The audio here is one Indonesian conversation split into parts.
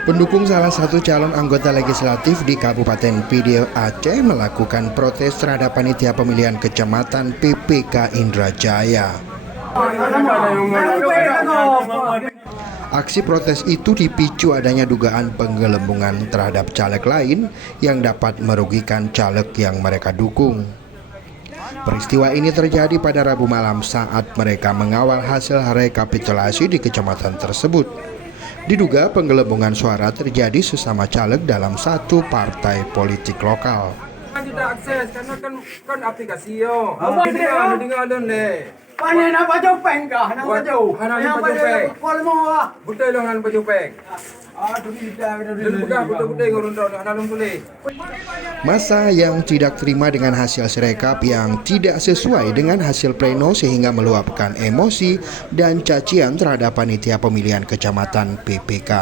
Pendukung salah satu calon anggota legislatif di Kabupaten Pidie Aceh melakukan protes terhadap panitia pemilihan kecamatan PPK Indrajaya. Aksi protes itu dipicu adanya dugaan penggelembungan terhadap caleg lain yang dapat merugikan caleg yang mereka dukung. Peristiwa ini terjadi pada Rabu malam saat mereka mengawal hasil rekapitulasi di kecamatan tersebut. Diduga penggelembungan suara terjadi sesama caleg dalam satu partai politik lokal. Tidak akses karena kan aplikasi yo. Dengar deh. Panen apa jopeng kah? Nang baju. Yang jopeng. Kalau mau ah. Betul dengan baju peng. Aduh tidak. Betul ngurun dalam tulis. Massa yang tidak terima dengan hasil sirekap yang tidak sesuai dengan hasil pleno sehingga meluapkan emosi dan cacian terhadap panitia pemilihan kecamatan PPK.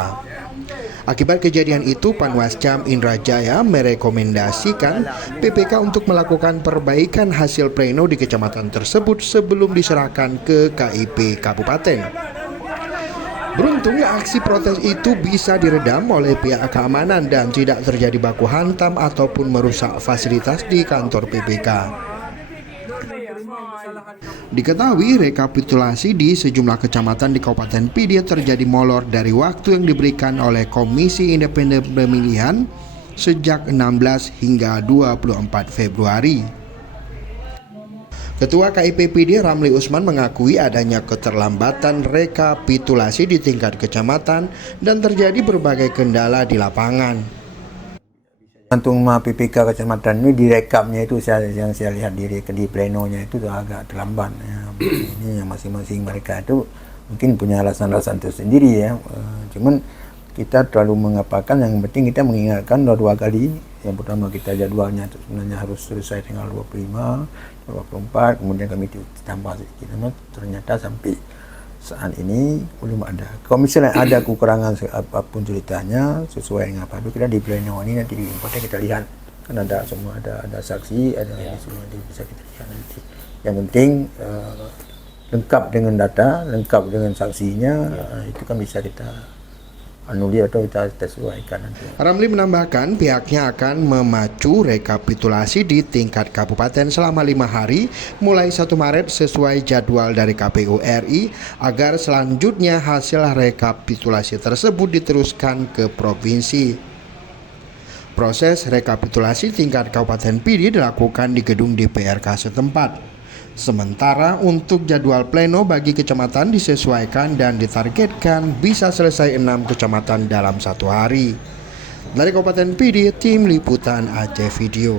Akibat kejadian itu, Panwascam Indrajaya merekomendasikan PPK untuk melakukan perbaikan hasil pleno di kecamatan tersebut sebelum diserahkan ke KIP Kabupaten. Beruntung aksi protes itu bisa diredam oleh pihak keamanan dan tidak terjadi baku hantam ataupun merusak fasilitas di kantor PPK. Diketahui rekapitulasi di sejumlah kecamatan di Kabupaten Pidie terjadi molor dari waktu yang diberikan oleh Komisi Independen Pemilihan sejak 16 hingga 24 Februari. Ketua KIP Pidie Ramli Usman mengakui adanya keterlambatan rekapitulasi di tingkat kecamatan dan terjadi berbagai kendala di lapangan. Untuk PPK kecamatan ini direkapnya itu yang saya lihat di plenonya itu agak terlambat. Ya. Ini yang masing-masing mereka itu mungkin punya alasan-alasan tersendiri ya. Cuman kita terlalu mengapakan, yang penting kita mengingatkan dua kali. Yang pertama kita jadwalnya sebenarnya harus selesai tanggal 25, 24, kemudian kami tambah sedikit. Namun ternyata sampai saat ini belum ada. Kalau misalnya ada kekurangan apapun ceritanya sesuai dengan apa itu kita di pleno ini nanti kita lihat kan ada semua, ada saksi, ada semua bisa kita lihat nanti. Yang penting lengkap dengan data, lengkap dengan saksinya, itu kan bisa kita anulir atau kita sesuaikan nanti. Ramli menambahkan pihaknya akan memacu rekapitulasi di tingkat kabupaten selama 5 hari mulai 1 Maret sesuai jadwal dari KPU RI agar selanjutnya hasil rekapitulasi tersebut diteruskan ke provinsi. Proses rekapitulasi tingkat Kabupaten Pidie dilakukan di gedung DPRK setempat. Sementara untuk jadwal pleno bagi kecamatan disesuaikan dan ditargetkan bisa selesai 6 kecamatan dalam 1 hari. Dari Kabupaten Pidie, tim liputan Aceh Video.